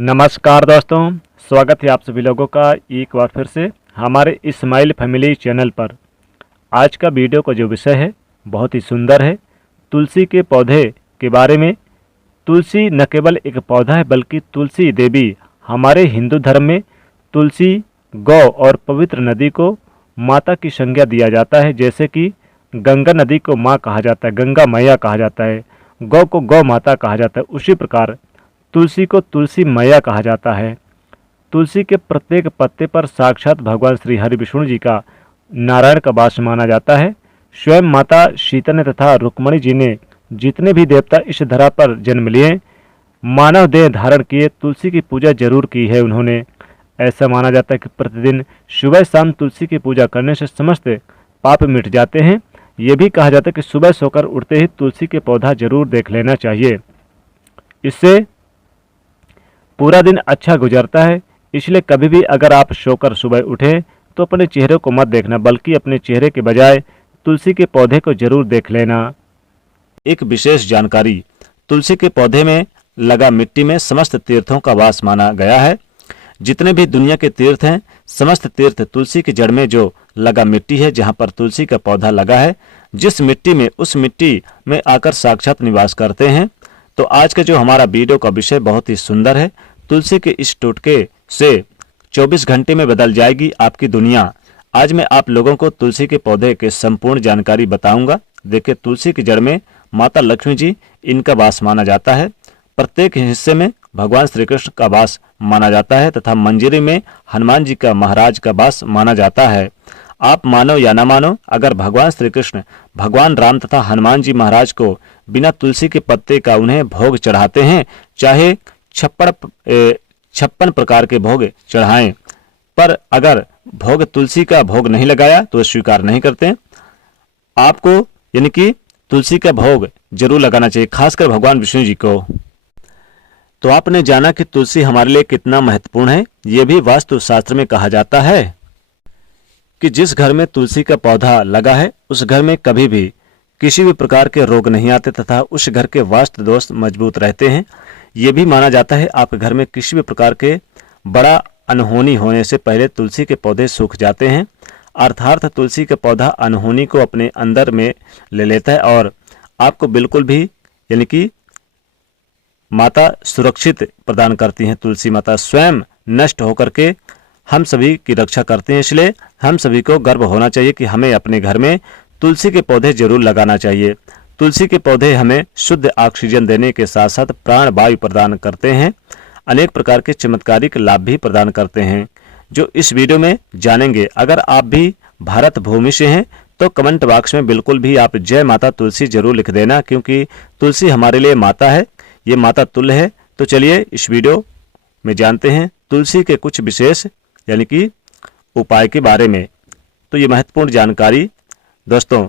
नमस्कार दोस्तों, स्वागत है आप सभी लोगों का एक बार फिर से हमारे इस्माइल फैमिली चैनल पर। आज का वीडियो का जो विषय है बहुत ही सुंदर है। तुलसी के पौधे के बारे में। तुलसी न केवल एक पौधा है बल्कि तुलसी देवी हमारे हिंदू धर्म में तुलसी गौ और पवित्र नदी को माता की संज्ञा दिया जाता है। जैसे कि गंगा नदी को माँ कहा जाता है, गंगा मैया कहा जाता है, गौ को गौ माता कहा जाता है, उसी प्रकार तुलसी को तुलसी मैया कहा जाता है। तुलसी के प्रत्येक पत्ते पर साक्षात भगवान श्री हरि विष्णु जी का नारायण का वास माना जाता है। स्वयं माता सीता ने तथा रुक्मणी जी ने जितने भी देवता इस धरा पर जन्म लिए, मानव देह धारण किए, तुलसी की पूजा जरूर की है उन्होंने। ऐसा माना जाता है कि प्रतिदिन सुबह शाम तुलसी की पूजा करने से समस्त पाप मिट जाते हैं। ये भी कहा जाता है कि सुबह सोकर उठते ही तुलसी के पौधा जरूर देख लेना चाहिए, इससे पूरा दिन अच्छा गुजरता है। इसलिए कभी भी अगर आप सोकर सुबह उठें तो अपने चेहरे को मत देखना, बल्कि अपने चेहरे के बजाय तुलसी के पौधे को जरूर देख लेना। एक विशेष जानकारी, तुलसी के पौधे में लगा मिट्टी में समस्त तीर्थों का वास माना गया है। जितने भी दुनिया के तीर्थ हैं, समस्त तीर्थ तुलसी की जड़ में जो लगा मिट्टी है, जहाँ पर तुलसी का पौधा लगा है, जिस मिट्टी में उस मिट्टी में आकर साक्षात निवास करते हैं। तो आज का जो हमारा वीडियो का विषय बहुत ही सुंदर है। तुलसी के इस टोटके से 24 घंटे में बदल जाएगी आपकी दुनिया। आज मैं आप लोगों को तुलसी के पौधे के संपूर्ण जानकारी बताऊंगा। देखिए, तुलसी की जड़ में माता लक्ष्मी जी इनका वास माना जाता है। प्रत्येक हिस्से में भगवान श्री कृष्ण का वास माना जाता है तथा मंजरी में हनुमान जी का महाराज का वास माना जाता है। आप मानो या न मानो, अगर भगवान श्री कृष्ण, भगवान राम तथा हनुमान जी महाराज को बिना तुलसी के पत्ते का उन्हें भोग चढ़ाते हैं, चाहे 56 प्रकार के भोग चढ़ाएं, पर अगर भोग तुलसी का भोग नहीं लगाया तो स्वीकार नहीं करते। आपको यानी कि तुलसी का भोग जरूर लगाना चाहिए, खासकर भगवान विष्णु जी को। तो आपने जाना कि तुलसी हमारे लिए कितना महत्वपूर्ण है। यह भी वास्तु शास्त्र में कहा जाता है कि जिस घर में तुलसी का पौधा लगा है उस घर में कभी भी किसी भी प्रकार के रोग नहीं आते तथा उस घर के वास्तु दोष मजबूत रहते हैं। ये भी माना जाता है आपके घर में किसी भी प्रकार के बड़ा अनहोनी होने से पहले तुलसी के पौधे सूख जाते हैं। अर्थात तुलसी का पौधा अनहोनी को अपने अंदर में ले लेता है और आपको बिल्कुल भी यानी कि माता सुरक्षित प्रदान करती हैं। तुलसी माता स्वयं नष्ट होकर के हम सभी की रक्षा करते हैं। इसलिए हम सभी को गर्व होना चाहिए कि हमें अपने घर में तुलसी के पौधे जरूर लगाना चाहिए। तुलसी के पौधे हमें शुद्ध ऑक्सीजन देने के साथ साथ प्राण वायु प्रदान करते हैं, अनेक प्रकार के चमत्कारिक लाभ भी प्रदान करते हैं, जो इस वीडियो में जानेंगे। अगर आप भी भारत भूमि से हैं तो कमेंट बॉक्स में बिल्कुल भी आप जय माता तुलसी जरूर लिख देना, क्योंकि तुलसी हमारे लिए माता है, ये माता तुल्य है। तो चलिए इस वीडियो में जानते हैं तुलसी के कुछ विशेष यानी कि उपाय के बारे में। तो ये महत्वपूर्ण जानकारी दोस्तों,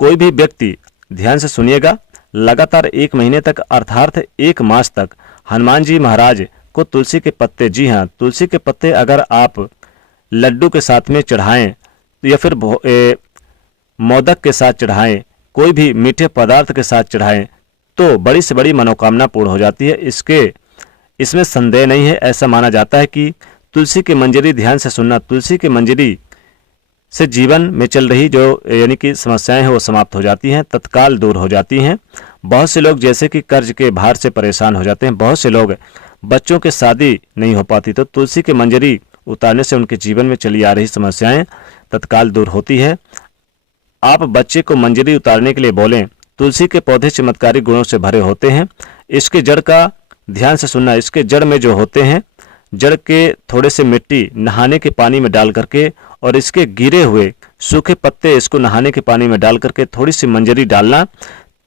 कोई भी व्यक्ति ध्यान से सुनिएगा, लगातार 1 महीने तक अर्थात 1 मास तक हनुमान जी महाराज को तुलसी के पत्ते, जी हाँ, तुलसी के पत्ते अगर आप लड्डू के साथ में चढ़ाएं या फिर मोदक के साथ चढ़ाएं, कोई भी मीठे पदार्थ के साथ चढ़ाएं, तो बड़ी से बड़ी मनोकामना पूर्ण हो जाती है। इसमें संदेह नहीं है। ऐसा माना जाता है कि तुलसी की मंजरी, ध्यान से सुनना, तुलसी की मंजरी से जीवन में चल रही जो यानी कि समस्याएं हैं वो समाप्त हो जाती हैं, तत्काल दूर हो जाती हैं। बहुत से लोग जैसे कि कर्ज के भार से परेशान हो जाते हैं, बहुत से लोग बच्चों के शादी नहीं हो पाती, तो तुलसी की मंजरी उतारने से उनके जीवन में चली आ रही समस्याएं तत्काल दूर होती है। आप बच्चे को मंजरी उतारने के लिए बोलें। तुलसी के पौधे चमत्कारी गुणों से भरे होते हैं। इसके जड़ का, ध्यान से सुनना, इसके जड़ में जो होते हैं, जड़ के थोड़े से मिट्टी नहाने के पानी में डाल करके और इसके गिरे हुए सूखे पत्ते इसको नहाने के पानी में डाल करके थोड़ी सी मंजरी डालना,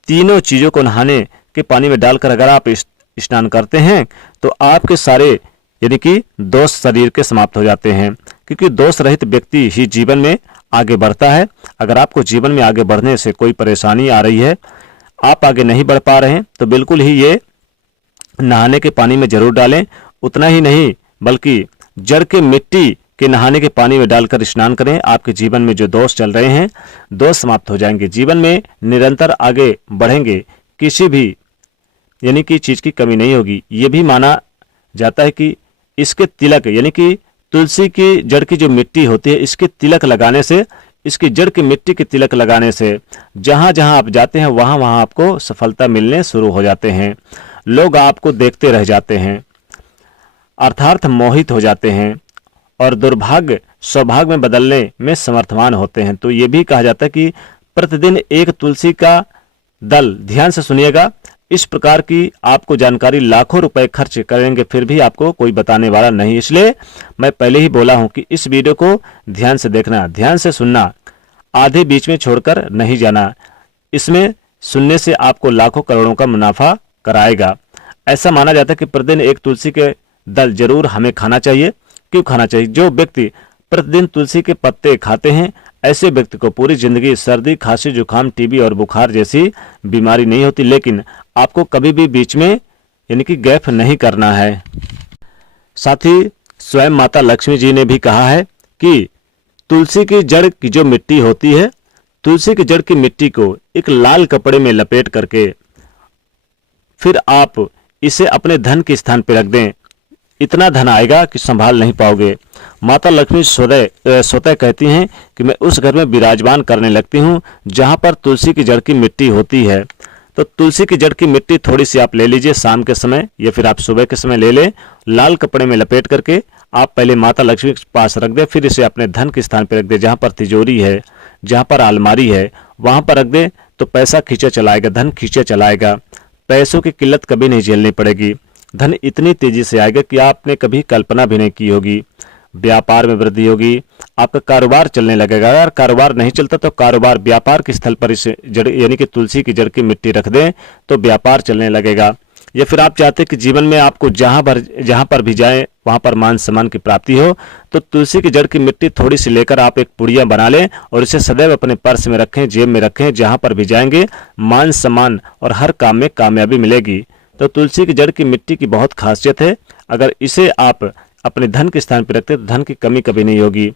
तीनों चीज़ों को नहाने के पानी में डालकर अगर आप स्नान करते हैं तो आपके सारे यानी कि दोष शरीर के समाप्त हो जाते हैं, क्योंकि दोष रहित व्यक्ति ही जीवन में आगे बढ़ता है। अगर आपको जीवन में आगे बढ़ने से कोई परेशानी आ रही है, आप आगे नहीं बढ़ पा रहे हैं, तो बिल्कुल ही ये नहाने के पानी में जरूर डालें। उतना ही नहीं बल्कि जड़ के मिट्टी के नहाने के पानी में डालकर स्नान करें। आपके जीवन में जो दोष चल रहे हैं, दोष समाप्त हो जाएंगे, जीवन में निरंतर आगे बढ़ेंगे, किसी भी यानी कि चीज़ की कमी नहीं होगी। ये भी माना जाता है कि इसके तिलक यानी कि तुलसी की जड़ की जो मिट्टी होती है, इसके तिलक लगाने से, इसकी जड़ की मिट्टी के तिलक लगाने से जहां जहां आप जाते हैं वहां वहां आपको सफलता मिलने शुरू हो जाते हैं। लोग आपको देखते रह जाते हैं, अर्थात मोहित हो जाते हैं और दुर्भाग्य सौभाग्य में बदलने में समर्थवान होते हैं। तो ये भी कहा जाता है कि प्रतिदिन एक तुलसी का दल, ध्यान से सुनिएगा, इस प्रकार की आपको जानकारी लाखों रुपए खर्च करेंगे फिर भी आपको कोई बताने वाला नहीं। इसलिए मैं पहले ही बोला हूं कि इस वीडियो को ध्यान से देखना, ध्यान से सुनना, आधे बीच में छोड़कर नहीं जाना। इसमें सुनने से आपको लाखों करोड़ों का मुनाफा कराएगा। ऐसा माना जाता है कि प्रतिदिन एक तुलसी के दल जरूर हमें खाना चाहिए। क्यों खाना चाहिए? जो व्यक्ति प्रतिदिन तुलसी के पत्ते खाते हैं, ऐसे व्यक्ति को पूरी जिंदगी सर्दी, खांसी, जुकाम, टीबी और बुखार जैसी बीमारी नहीं होती। लेकिन आपको कभी भी बीच में यानी कि गैप नहीं करना है। साथ ही स्वयं माता लक्ष्मी जी ने भी कहा है कि तुलसी की जड़ की जो मिट्टी होती है, तुलसी की जड़ की मिट्टी को एक लाल कपड़े में लपेट करके फिर आप इसे अपने धन के स्थान पर रख दें। इतना धन आएगा कि संभाल नहीं पाओगे। माता लक्ष्मी स्वतः कहती हैं कि मैं उस घर में विराजमान करने लगती हूँ जहाँ पर तुलसी की जड़ की मिट्टी होती है। तो तुलसी की जड़ की मिट्टी थोड़ी सी आप ले लीजिए शाम के समय या फिर आप सुबह के समय ले लें, लाल कपड़े में लपेट करके आप पहले माता लक्ष्मी के पास रख दें, फिर इसे अपने धन के स्थान पर रख दें। जहाँ पर तिजोरी है, जहाँ पर अलमारी है, वहाँ पर रख दें तो पैसा खींचा चलाएगा, धन खींचा चलाएगा। पैसों की किल्लत कभी नहीं झेलनी पड़ेगी। धन इतनी तेजी से आएगा कि आपने कभी कल्पना भी नहीं की होगी। व्यापार में वृद्धि होगी, आपका कारोबार चलने लगेगा। अगर कारोबार नहीं चलता तो कारोबार, व्यापार के स्थल पर इस जड़ यानी कि तुलसी की जड़ की मिट्टी रख दें तो व्यापार चलने लगेगा। या फिर आप चाहते हैं कि जीवन में आपको जहां पर भी जाएं वहां पर मान सम्मान की प्राप्ति हो, तो तुलसी की जड़ की मिट्टी थोड़ी सी लेकर आप एक पुड़िया बना लें और इसे सदैव अपने पर्स में रखें, जेब में रखें। जहां पर भी जाएंगे मान सम्मान और हर काम में कामयाबी मिलेगी। तो तुलसी की जड़ की मिट्टी की बहुत खासियत है। अगर इसे आप अपने धन के स्थान पर रखते हैं तो धन की कमी कभी नहीं होगी।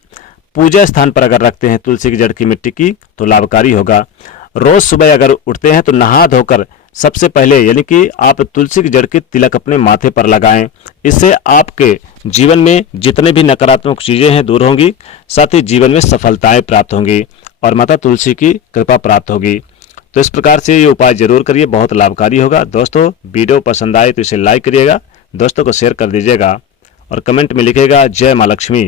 पूजा स्थान पर अगर रखते हैं तुलसी की जड़ की मिट्टी की तो लाभकारी होगा। रोज सुबह अगर उठते हैं तो नहा धोकर सबसे पहले यानी कि आप तुलसी की जड़ की तिलक अपने माथे पर लगाएं। इससे आपके जीवन में जितने भी नकारात्मक चीजें हैं दूर होंगी, साथ ही जीवन में सफलताएं प्राप्त होंगी और माता तुलसी की कृपा प्राप्त होगी। तो इस प्रकार से ये उपाय जरूर करिए, बहुत लाभकारी होगा। दोस्तों वीडियो पसंद आए तो इसे लाइक करिएगा, दोस्तों को शेयर कर दीजिएगा और कमेंट में लिखिएगा जय माँ लक्ष्मी।